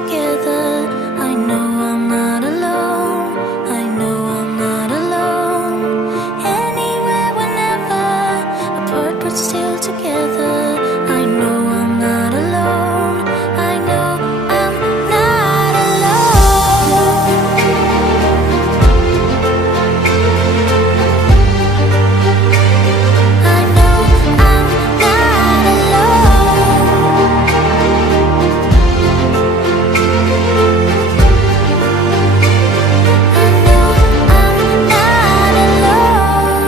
together. I know I'm not alone. I know I'm not alone. Anywhere, whenever, apart but still together. I know I'm not alone. I know I'm not alone. I know I'm not alone. I know I'm not alone.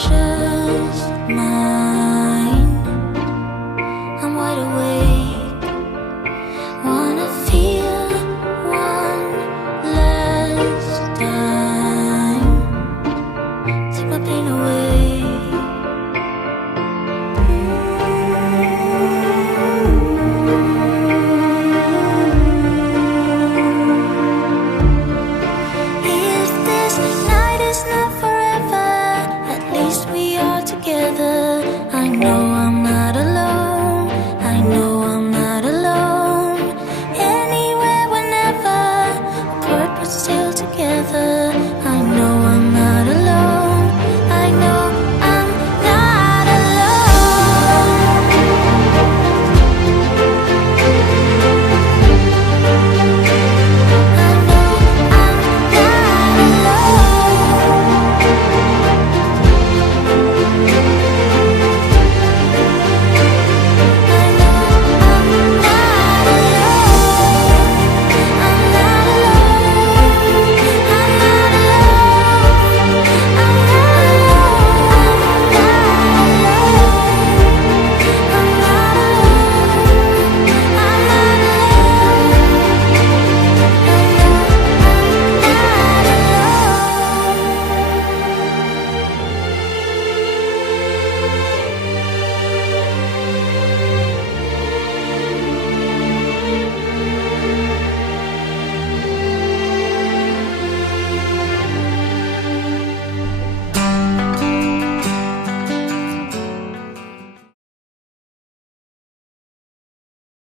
Unconscious mind.